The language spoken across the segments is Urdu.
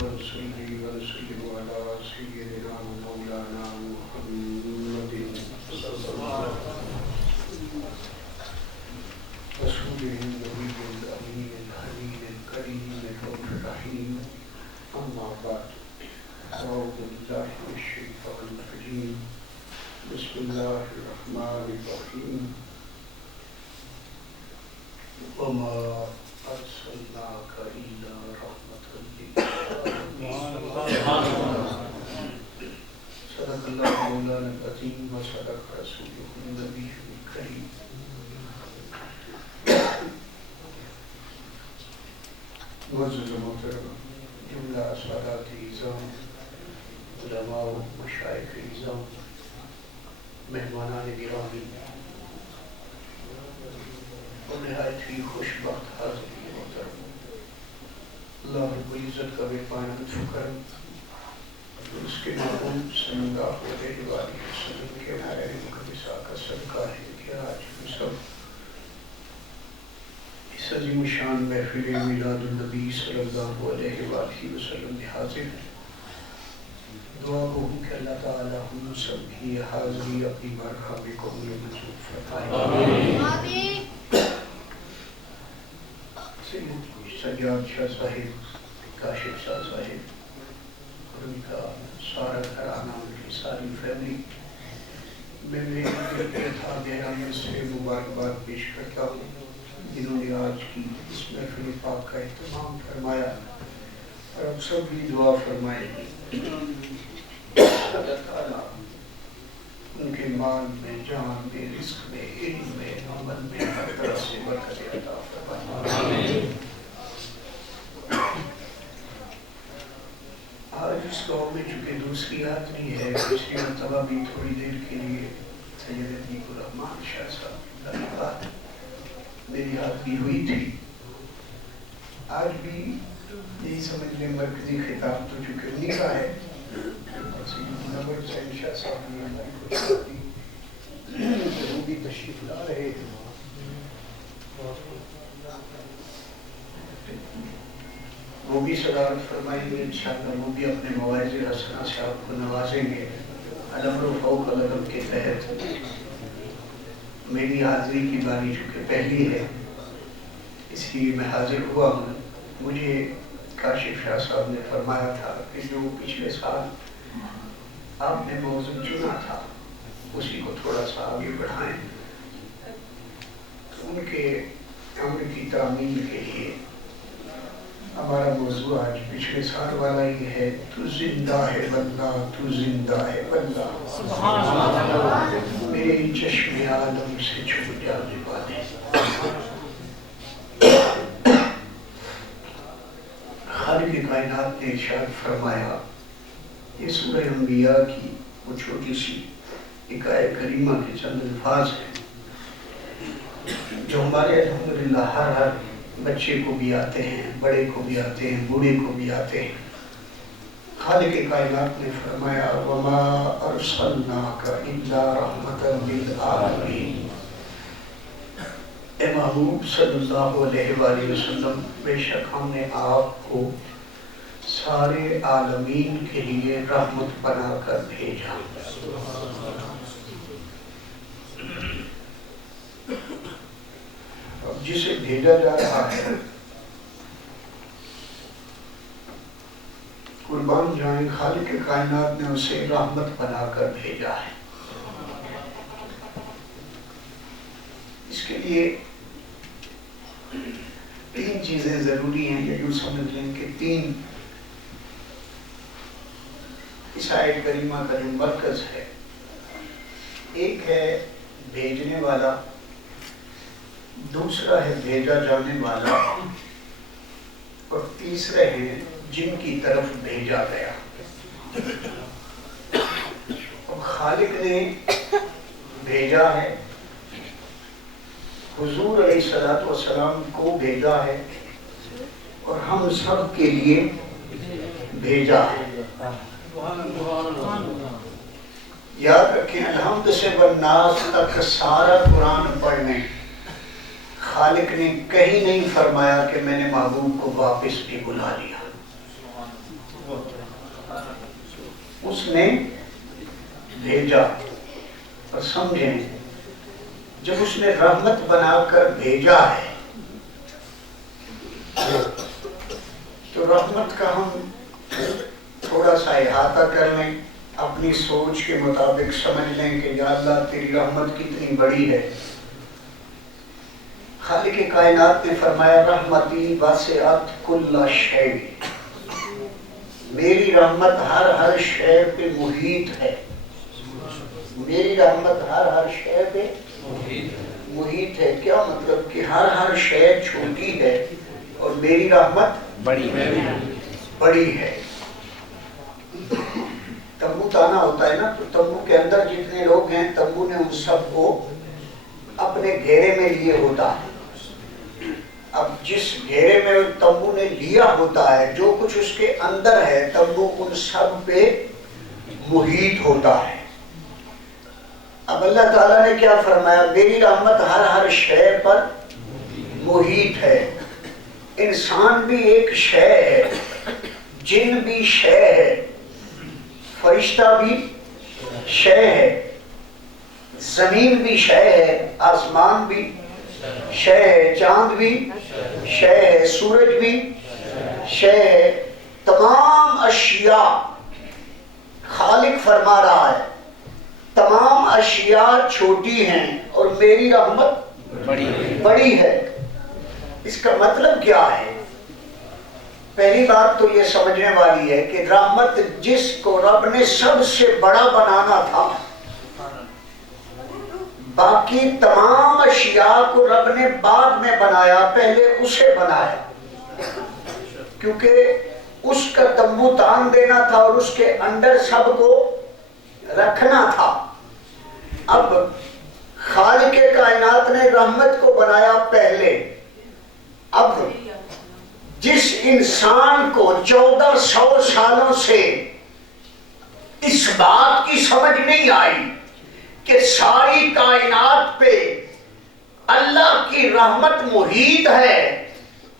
ونصلي ونسلم على سيدنا ومولانا محمد صلى الله عليه وسلم رسوله النبي الأمين الحليم الكريم الرؤوف الرحيم أما بعد أعوذ بالله من الشيطان الرجيم بسم الله الرحمن الرحيم وما أرسلناك إلا رحمة للعالمين صدق الله مولانا العظيم وصدق رسوله النبي الكريم معزز محترم جملہ سادات اعظام علماء و مشائخ اعظام مہمانان گرامی اور نہایت ہی خوش بخت حاضرین محترم، اللہ رب العزت کا بے پایان شکر اس کے محبوب صلی اللہ علیہ وآلہ وسلم کے نعرہ مقدسہ کا صدقہ ہے کہ آج ہم سب اس عظیم شان محفل میلاد النبی صلی اللہ علیہ وآلہ وسلم میں حاضر ہیں۔ دعا کو ہوں کہ اللہ تعالیٰ ہم سب کی حاضری اپنی بارگاہ میں قبول و منظور فرمائے۔ آمین۔ سجاد شاہ صاحب، کاشف شاہ صاحب اور ان کا سارا گھرانہ، ان کی ساری فیملی، میں گرامی سے مبارکباد پیش کرتا ہوں جنہوں نے آج کی اس محفل پاک کا اہتمام فرمایا، اور اب سب بھی دعا فرمائے گی اللہ تعالیٰ ان کے مال میں، جان میں، رزق میں، علم میں، عمل میں ہر طرح سے برکت عطا فرمائے۔ آج اس گاؤں میں چونکہ دوسری حاضری ہے، پچھلی مرتبہ بھی تھوڑی دیر کے لیے سید عتیق الرحمن شاہ صاحب کے بعد میری حاضری ہوئی تھی۔ آج بھی یہی سمجھ لیں مرکزی خطاب تو چونکہ انہیں کا ہے، اور سید منور حسین شاہ صاحب نے ہماری خوشخبری وہ بھی تشریف لا رہے تھے، وہ بھی صدارت فرمائیں گے انشاءاللہ، وہ بھی اپنے مواعظ حسنہ سے آپ کو نوازیں گے۔ الامر فوق العلم کے تحت میری حاضری کی باری چونکہ پہلی ہے، اس لیے میں حاضر ہوا ہوں۔ مجھے کاشف شاہ صاحب نے فرمایا تھا کہ جو پچھلے سال آپ نے موضوع چنا تھا اسی کو تھوڑا سا آگے بڑھائیں، تو ان کے عمر کی تعمیل کے لیے ہمارا موضوع آج پچھلے سال والا ہی ہے، تو زندہ ہے واللہ، تو زندہ ہے واللہ، میرے چشم عالم سے چھپ جانے والے۔ خالق کائنات نے ارشاد فرمایا، یہ سورہ انبیاء کی وہ چھوٹی سی ایک آیت کریمہ کے چند الفاظ ہیں جو ہمارے الحمدللہ ہر بچے کو بھی آتے ہیں، بڑے کو بھی آتے ہیں، بوڑھے کو بھی آتے ہیں۔ خالق کائنات نے فرمایا وَمَا أَرْسَلْنَاكَ إِلَّا رَحْمَةً لِلْعَالَمِينَ، اے محبوب صلی اللہ علیہ وآلہ وسلم، بے شک ہم نے آپ کو سارے عالمین کے لیے رحمت بنا کر بھیجا۔ اب جسے بھیجا جا رہا ہے، قربان جائیں، خالق کائنات نے اسے رحمت بنا کر بھیجا ہے۔ اس کے لیے تین چیزیں ضروری ہیں، یا یوں سمجھ لیں کہ تین اس آیت کریمہ کا جو مرکز ہے، ایک ہے بھیجنے والا، دوسرا ہے بھیجا جانے والا، اور تیسرے ہیں جن کی طرف بھیجا گیا۔ اور خالق نے بھیجا ہے، حضور علیہ السلام کو بھیجا ہے، اور ہم سب کے لیے بھیجا ہے۔ یاد رکھیں، الحمد سے والناس تک سارا قرآن پڑھنے، خالق نے کہیں نہیں فرمایا کہ میں نے محبوب کو واپس بھی بلا لیا۔ نے بھیجا. اور سمجھیں جب اس نے رحمت بنا کر بھیجا ہے تو رحمت کا ہم تھوڑا سا احاطہ کر لیں، اپنی سوچ کے مطابق سمجھ لیں کہ یا اللہ تیری رحمت کتنی بڑی ہے. خالق کائنات نے فرمایا رحمتی واسعت کل شیء، میری رحمت ہر شے پہ محیط ہے. میری رحمت ہر شے پہ محیط ہے. کیا مطلب کہ ہر شے چھوٹی ہے اور میری رحمت بڑی ہے. تمبو تانا ہوتا ہے نا، تو تمبو کے اندر جتنے لوگ ہیں تمبو نے ان سب کو اپنے گھیرے میں لیے ہوتا ہے. اب جس گھیرے میں تمبو نے لیا ہوتا ہے جو کچھ اس کے اندر ہے تمبو ان سب پہ محیط ہوتا ہے. اب اللہ تعالیٰ نے کیا فرمایا؟ میری رحمت ہر شے پر محیط ہے. انسان بھی ایک شے ہے، جن بھی شے ہے، فرشتہ بھی شے ہے، زمین بھی شے ہے، آسمان بھی شے ہے، چاند بھی شے ہے، سورج بھی شے ہے. تمام اشیاء خالق فرما رہا ہے تمام اشیاء چھوٹی ہیں اور میری رحمت بڑی ہے. اس کا مطلب کیا ہے؟ پہلی بات تو یہ سمجھنے والی ہے کہ رحمت جس کو رب نے سب سے بڑا بنانا تھا، باقی تمام اشیاء کو رب نے بعد میں بنایا، پہلے اسے بنایا، کیونکہ اس کا تمبو تان دینا تھا اور اس کے اندر سب کو رکھنا تھا. اب خالق کائنات نے رحمت کو بنایا پہلے. اب جس انسان کو 1400 سالوں سے اس بات کی سمجھ نہیں آئی کہ ساری کائنات پہ اللہ کی رحمت محیط ہے،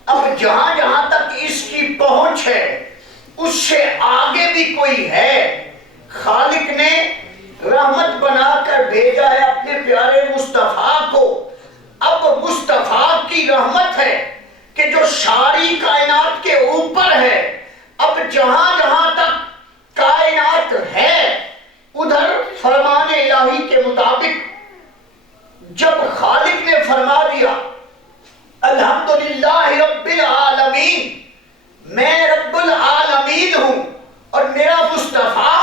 اب جہاں جہاں تک اس کی پہنچ ہے اس سے آگے بھی کوئی ہے. خالق نے رحمت بنا کر بھیجا ہے اپنے پیارے مصطفیٰ کو. اب مصطفیٰ کی رحمت ہے کہ جو ساری کائنات کے اوپر ہے. اب جہاں جہاں تک کائنات ہے ادھر فرمان الہی کے مطابق جب خالق نے فرما دیا الحمدللہ رب العالمین، میں رب العالمین ہوں اور میرا مصطفیٰ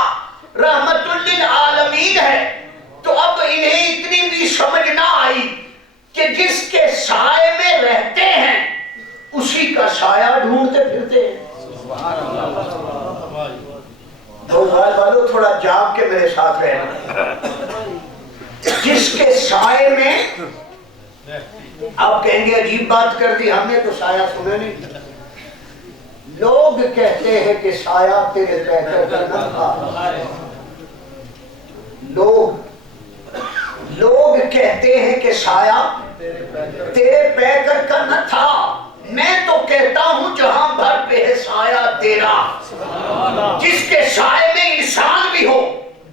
رحمت للعالمین ہے، تو اب انہیں اتنی بھی سمجھ نہ آئی کہ جس کے سائے میں رہتے ہیں اسی کا سایہ ڈھونڈتے پھرتے ہیں. والوں تھوڑا جاگ کے میرے ساتھ رہنا. جس کے سائے میں، آپ کہیں گے عجیب بات کر دی، ہم نے تو سایہ سنا نہیں. لوگ کہتے ہیں کہ سایہ تیرے پیکر کا نہ تھا. لوگ کہتے ہیں کہ سایہ تیرے پیکر کا نہ تھا. میں تو کہتا ہوں جہاں بھر پہ ہے سایہ تیرا. جس کے سائے میں انسان بھی ہو،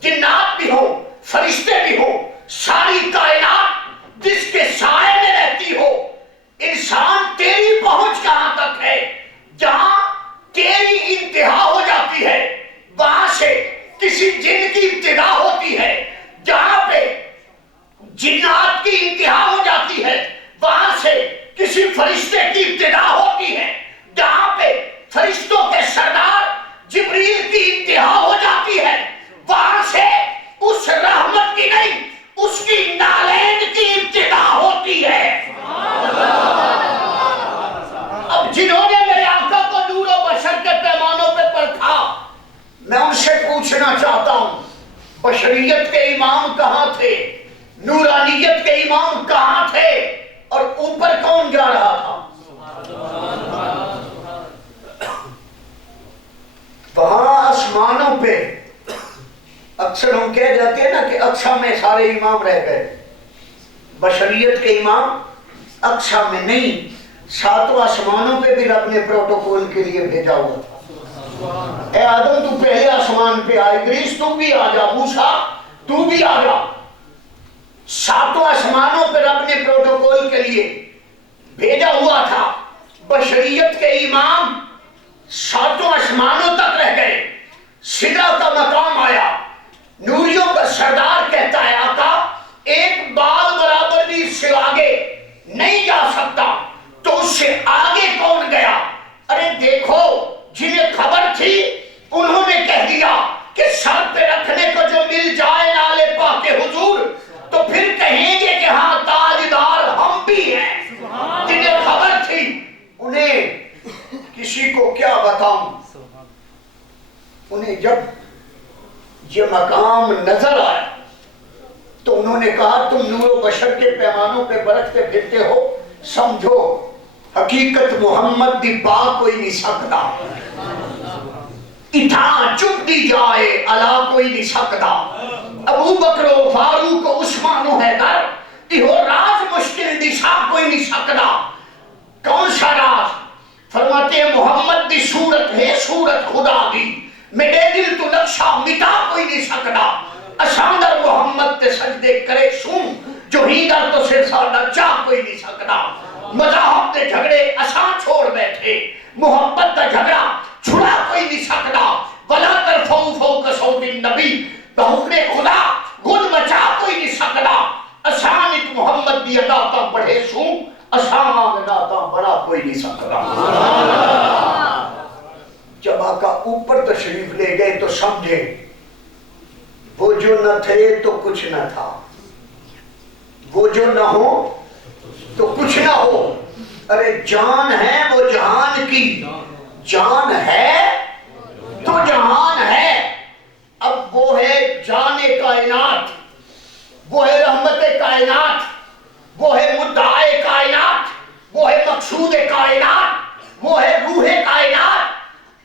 جنات بھی ہو، فرشتے بھی ہو، ساری کائنات جس کے سائے میں رہتی ہو. انسان تیری پہنچ کہاں تک ہے؟ جہاں تیری انتہا ہو جاتی ہے وہاں سے کسی جن کی ابتدا ہوتی ہے. جہاں پہ جنات کی انتہا ہو جاتی ہے وہاں سے کسی فرشتے کی ابتدا ہوتی ہے. جہاں پہ فرشتوں کے سردار جبریل کی انتہا ہو جاتی ہے وہاں سے اس رحمت کی نہیں، اس کی نالین کی ابتدا ہوتی ہے. اب جنہوں نے میرے آقا کو نور و بشر کے پیمانوں پہ پرکھا، میں ان سے پوچھنا چاہتا ہوں بشریت کے امام کہاں تھے؟ نورانیت کے امام کہاں تھے؟ اور اوپر کون جا رہا تھا؟ وہاں آسمانوں پہ اکثر ہم کہہ جاتے ہیں نا کہ اقصی میں سارے امام رہ گئے. بشریت کے امام اقصی میں نہیں، 7 آسمانوں پہ بھی رب نے پروٹوکول کے لیے بھیجا ہوا تھا. اے آدم تو پہلے آسمان آسمان پہ آ، ادریس تو بھی آ جا، موسیٰ تو بھی آ جا۔ ساتوں آسمانوں پہ رب نے پروٹوکول کے لیے بھیجا ہوا تھا۔ بشریت کے امام ساتوں آسمانوں تک رہ گئے، سدرہ کا مقام آیا، نوریوں کا سردار کہتا ہے آقا ایک بال برابر بھی اس سے آگے نہیں جا سکتا، تو اس سے آگے کون گیا؟ ارے دیکھو جنہیں خبر تھی انہوں نے کہہ دیا کہ سر پہ رکھنے کو جو مل جائے نالے پاک حضور، تو پھر کہیں گے کہ ہاں تاجدار ہم بھی ہیں۔ جنہیں خبر تھی انہیں کسی کو کیا بتاؤں، انہیں جب یہ مقام نظر آیا تو انہوں نے کہا تم نور و بشر کے پیمانوں پہ برکتے پھرتے ہو، سمجھو حقیقت محمد دی پا کوئی نہیں سکتا، اتھا چپ دی جائے علا کوئی نہیں سکتا، ابو بکر و فاروق و عثمان و حیدر یہ راز مشکل دشا کوئی نہیں سکتا۔ کون سا راز؟ فرماتے ہیں محمد دی صورت ہے صورت خدا دی، میرے دل تو نقشہ مٹا کوئی نہیں سکتا، اشاندر محمد تے سجدے کرے سوں جو ہی در تو سر ساڑھا چاہ کوئی نہیں سکتا۔ مذاہب دے جھگڑے اساں چھوڑ بیٹھے، محبت دا جھگڑا چھڑا کوئی نہیں سکتا۔ وَلَا تَرْفَعُوا فَوْقَ صَوْتِ النَّبِيِّ بحکم خدا گل مچا کوئی نہیں سکتا۔ اساں ایک محمد دی ادا تا بڑھے سوں، اساں ادا تا بڑا کوئی نہیں سکتا۔ جب آقا اوپر تشریف لے گئے تو سمجھے وہ جو نہ تھے تو کچھ نہ تھا، وہ جو نہ ہو تو کچھ نہ ہو۔ ارے جان ہے وہ جہان کی، جان ہے تو جہان ہے۔ اب وہ ہے جان کائنات، وہ ہے رحمت کائنات، وہ ہے مدعا کائنات، وہ ہے مقصود کائنات، وہ ہے روح کائنات۔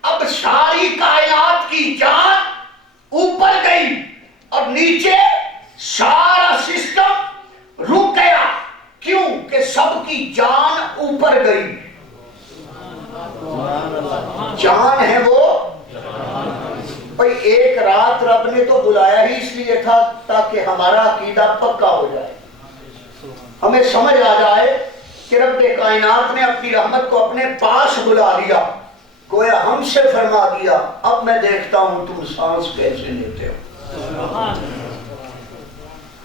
اب ساری کائنات کی جان اوپر گئی اور نیچے سارا سسٹم رک گیا، کیوں کہ سب کی جان اوپر گئی۔ جان ہے وہ بھئی ایک رات رب نے تو بلایا ہی اس لیے تھا تاکہ ہمارا عقیدہ پکا ہو جائے، ہمیں سمجھ آ جائے کہ رب کائنات نے اپنی رحمت کو اپنے پاس بلا لیا، گویا ہم سے فرما دیا اب میں دیکھتا ہوں تم سانس کیسے لیتے ہو۔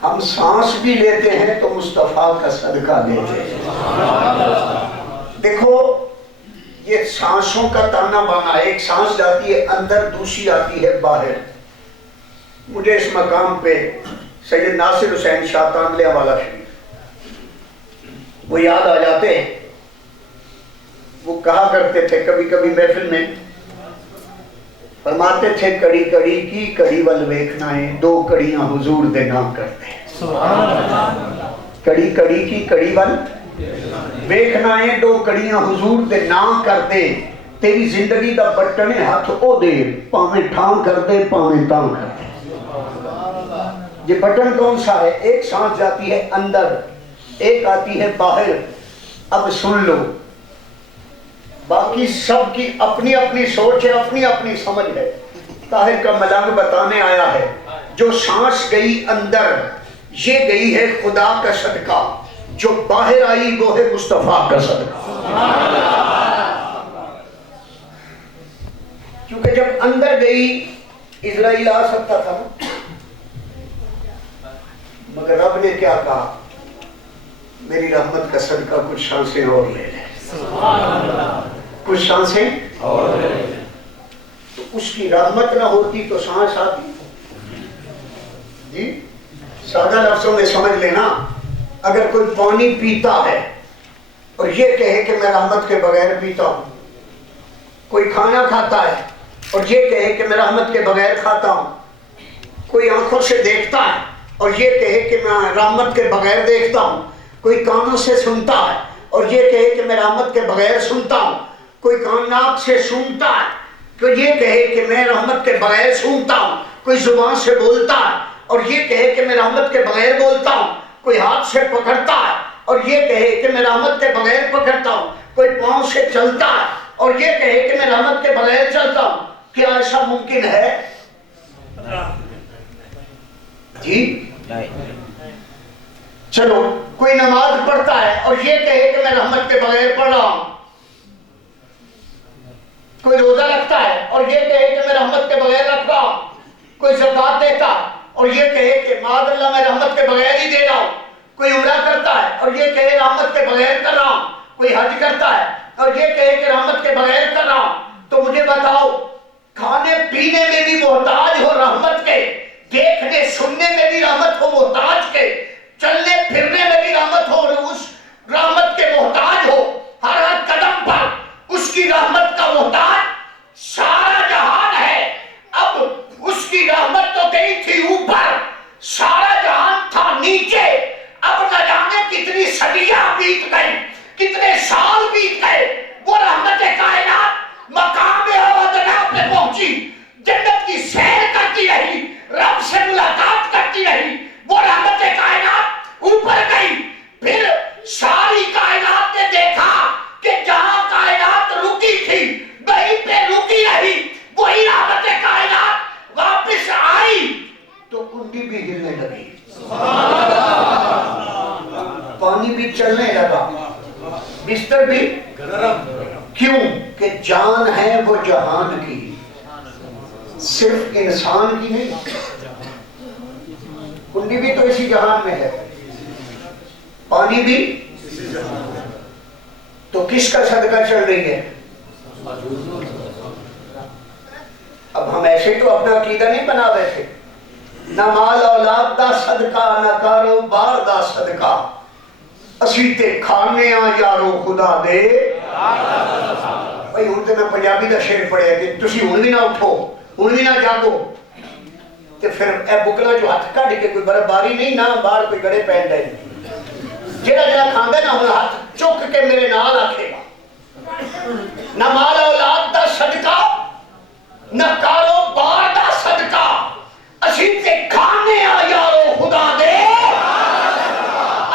ہم سانس بھی لیتے ہیں تو مصطفیٰ کا صدقہ لیتے ہیں۔ دیکھو یہ سانسوں کا تانا بانا، ایک سانس جاتی ہے اندر، دوسری آتی ہے باہر۔ مجھے اس مقام پہ سید ناصر حسین شاہ تانلے والا شریف وہ یاد آ جاتے ہیں۔ وہ کہا کرتے تھے کبھی کبھی محفل میں، فرماتے تھے کڑی کڑی کی کڑی ول ویکھنا ہے، دو کڑیاں حضور دے نام کرتے ہیں۔ کڑی کڑی کی کڑی ول ویکھنا ہے، دو کڑیاں حضور دے نام کرتے، تیری زندگی دا بٹن ہاتھ او دے، پاویں ٹھان کر دے پاویں تاں کر دے۔ یہ بٹن کون سا ہے؟ ایک سانس جاتی ہے اندر، ایک آتی ہے باہر۔ اب سن لو، باقی سب کی اپنی اپنی سوچ ہے، اپنی اپنی سمجھ ہے۔ طاہر کا ملنگ بتانے آیا ہے جو سانس گئی اندر یہ گئی ہے خدا کا صدقہ، جو باہر آئی وہ ہے مصطفیٰ کا صدقہ۔ کیونکہ جب اندر گئی اسرائیل آ سکتا تھا مگر رب نے کیا کہا؟ میری رحمت کا صدقہ کچھ شانسیں اور لے لے، کچھ شانسیں اور لے لے۔ تو اس کی رحمت نہ ہوتی تو سانس آتی؟ جی سادہ لفظوں میں سمجھ لینا، اگر کوئی پانی پیتا ہے اور یہ کہے کہ میں رحمت کے بغیر پیتا ہوں، کوئی کھانا کھاتا ہے اور یہ کہے کہ میں رحمت کے بغیر کھاتا ہوں، کوئی آنکھوں سے دیکھتا ہے اور یہ کہے کہ میں رحمت کے بغیر دیکھتا ہوں، کوئی کانوں سے سنتا ہے اور یہ کہے کہ میں رحمت کے بغیر سنتا ہوں، کوئی کان ناک سے سنتا ہے تو یہ کہے کہ میں رحمت کے بغیر سنتا ہوں، کوئی زبان سے بولتا ہے اور یہ کہے کہ میں رحمت کے بغیر بولتا ہوں، کوئی ہاتھ سے پکڑتا ہے اور یہ کہے کہ میں رحمت کے بغیر پکڑتا ہوں، کوئی پاؤں سے چلتا ہے اور یہ کہے کہ میں رحمت کے بغیر چلتا ہوں۔ کیا ایسا ممکن ہے؟ جی چلو کوئی نماز پڑھتا ہے اور یہ کہے کہ میں رحمت کے بغیر پڑھ رہا ہوں، کوئی روزہ رکھتا ہے اور یہ کہے کہ میں رحمت کے بغیر رکھ رہا ہوں، کوئی زکوٰۃ دیتا اور یہ کہے کہ معاذ اللہ میں رحمت کے بغیر ہی دے رہا ہوں، کوئی عمرہ کرتا ہے اور یہ کہے رحمت کے بغیر کر رہا ہوں، کوئی حج کرتا ہے اور یہ کہے کہ رحمت کے بغیر کر رہا ہوں، تو مجھے بتاؤ کھانے پینے میں بھی محتاج ہو رحمت کے، دیکھنے سننے میں بھی رحمت ہو محتاج کے، چلنے پھرنے میں بھی رحمت ہو، اس رحمت کے محتاج ہو، ہر ہر قدم پر اس کی رحمت کا محتاج سارا جہان ہے۔ اب اس کی رحمت تو گئی تھی اوپر، سارا جہان تھا نیچے، اب نہ جانے کتنی صدیاں بیت گئی، کتنے سال بیت گئے، وہ رحمت کائنات مقام ادنا پہ پہنچی، جنت کی سیر کرتی رہی، رب سے ملاقات کرتی رہی، وہ رحمت کائنات اوپر گئی، پھر ساری کائنات نے دیکھا کہ جہاں کائنات رکی تھی وہیں پہ رکی رہی، وہی رحمت کائنات واپس آئی تو کنڈی بھی ہلنے لگی، پانی بھی چلنے لگا، بستر بھی کیوں کہ جان ہے وہ جہان کی، صرف انسان کی نہیں، کنڈی بھی تو اسی جہان میں ہے، پانی بھی، تو کس کا صدقہ چل رہی ہے؟ اب ہم ایسے تو اپنا عقیدہ نہیں بنا بیٹھے، نہ مال اولاد دا صدقہ نہ کاروبار دا صدقہ، اسی تے کھانے آ یارو خدا دے، بھائی ہوں تے میں پنجابی دا شعر پڑھیا کہ تسی ہوں بھی نہ اٹھو ہوں بھی نہ جاگو، تے پھر اے بکلا جو ہاتھ کٹ کے کوئی برفباری نہیں نہ باہر کوئی گڑے پہن جائے، جڑا جڑا کھاندا نہ ہوں ہاتھ چک کے میرے نال آکھے گا، نہ مال اولاد دا صدقہ نہ کاروبار دا صدقہ، اسی تے کھانے آ یارو خدا دے،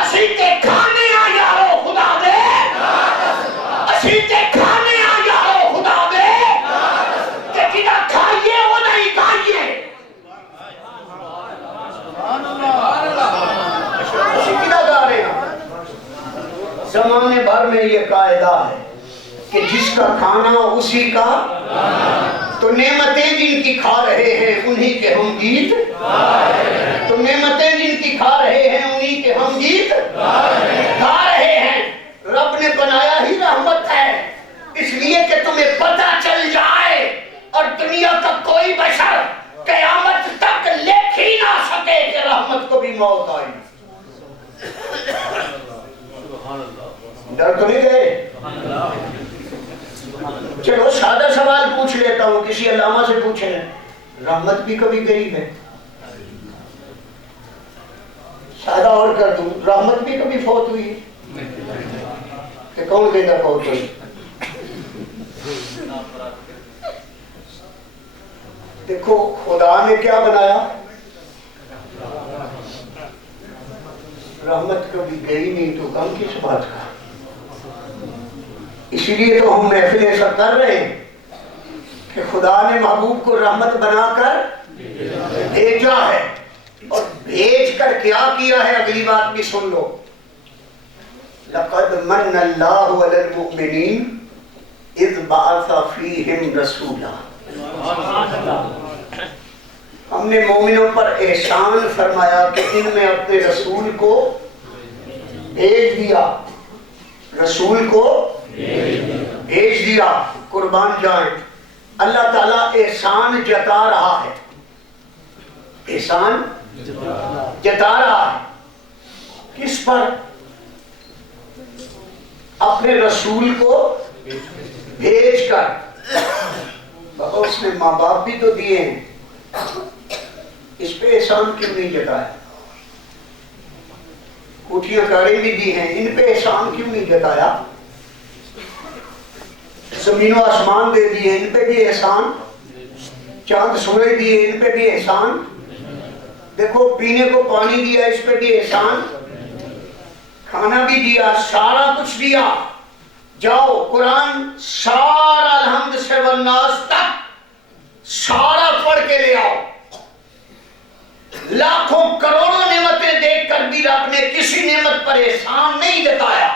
اسی تے کھانے آ یارو خدا دے، اسی تے کھانے آ یارو خدا دے، کہ جنہ کھائیے وہ نہیں کھائیے، اسی کدھا گا رہے ہیں، زمانے بھر میں یہ قاعدہ ہے کہ جس کا کھانا اسی کا، تو نعمتیں جن کی کھا رہے ہیں انہی کے ہم گیت، تو نعمتیں جن کی کھا رہے ہیں انہی کے ہم گیت گا رہے ہیں، رب نے بنایا ہی رحمت ہے، اس لیے کہ تمہیں پتہ چل جائے اور دنیا کا کوئی بشر قیامت تک لکھ ہی نہ سکے کہ رحمت کو بھی موت آئی۔ ڈر تو نہیں گئے؟ چلو سادہ سوال پوچھ لیتا ہوں، کسی علامہ سے پوچھیں، رحمت بھی کبھی گئی ہے؟ سادہ اور کر دوں، رحمت بھی کبھی فوت ہوئی ہے؟ کہ کون کہتا فوت ہوئی؟ دیکھو خدا نے کیا بنایا، رحمت کبھی گئی نہیں تو غم کس بات کا، اسی لیے تو ہم محفل ایسا کر رہے ہیں کہ خدا نے محبوب کو رحمت بنا کر بھیجا ہے، اور بھیج کر کیا کیا ہے اگلی بات بھی سن لو، لقد من اللہ علی المؤمنین اذ بعث فیہم رسولا، ہم نے مومنوں پر احسان فرمایا کہ ان میں اپنے رسول کو بھیج دیا، رسول کو بھیج دیا، قربان جائیں، اللہ تعالیٰ احسان جتا رہا ہے، احسان جتا رہا ہے، کس پر؟ اپنے رسول کو بھیج کر، بابا اس نے ماں باپ بھی تو دیے ہیں، اس پہ احسان کیوں نہیں جتایا؟ کوٹھیاں کاریں بھی دی ہیں، ان پہ احسان کیوں نہیں جتایا؟ زمین و آسمان دے دیے، ان پہ بھی احسان، چاند سورج دیے، ان پہ بھی احسان، دیکھو پینے کو پانی دیا، اس پہ بھی احسان، کھانا بھی دیا، سارا کچھ دیا، جاؤ قرآن سارا الحمد سے والناس تک سارا پڑھ کے لے آؤ، لاکھوں کروڑوں نعمتیں دیکھ کر بھی رب نے کسی نعمت پر احسان نہیں جتایا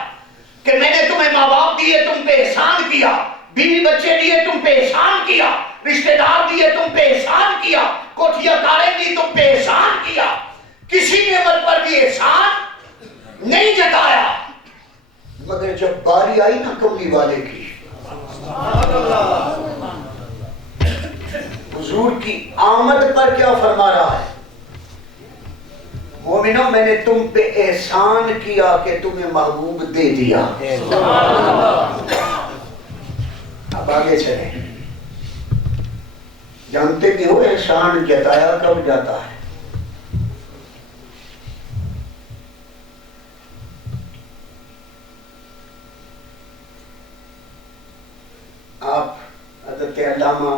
کہ میں نے تمہیں ماں باپ دیے تم پہ احسان کیا، بیوی بچے دیے تم پہ احسان کیا، رشتہ دار دیے تم پہ احسان کیا، کوٹھیاں کاریں دی تم پہ احسان کیا، کسی نعمت پر بھی احسان نہیں جتایا۔ مگر جب باری آئی نا کملی والے کی، حضور کی آمد پر کیا فرما رہا ہے؟ مومنوں میں نے تم پہ احسان کیا کہ تمہیں محبوب دے دیا۔ اب آگے چلیں، جانتے بھی ہو احسان جتایا کب جاتا ہے؟ آپ حضرت علامہ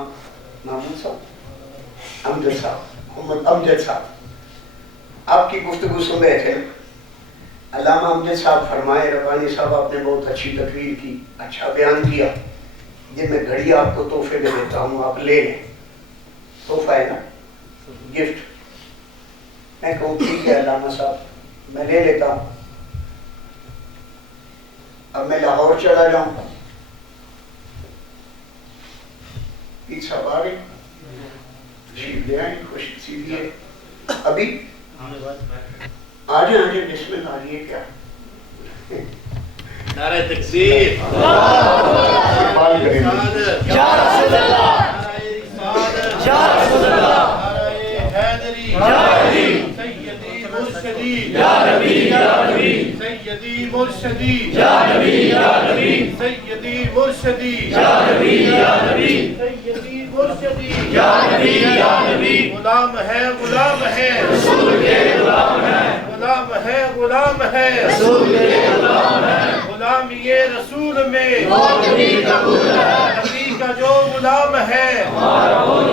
محمود صاحب امجد صاحب محمد امجد صاحب آپ کی گفتگو سن رہے تھے۔ علامہ امجد صاحب فرمائے ربانی صاحب آپ نے بہت اچھی تقریر کی، اچھا بیان کیا، یہ میں گھڑی آپ کو تحفے دے دیتا ہوں، آپ لے لیں، تحفہ ہے نا، گفٹ۔ میں کہوں ٹھیک ہے علامہ صاحب میں لے لیتا ہوں، اب میں لاہور چلا جاؤں، پیر صاحب آ گئے، تشریف لے آئیں، خوش نصیبی ہے، ابھی آ جائیں بسم اللہ، آئیے کیا نعرہ تکبیر، یا رسول اللہ، یا رسول اللہ، حیدری، سیدی مرشدی، یا نبی یا نبی، سیدی مرشدی، یا نبی یا نبی، سیدی مرشدی، یا نبی یا نبی، سیدی مرشدی، یا نبی یا نبی، غلام ہے غلام ہے رسول کے غلام ہیں، غلام ہے غلام ہے رسول کے غلام ہیں، غلامی رسول میں موت بھی قبول ہے، نبی کا جو غلام ہے ہمارا وہ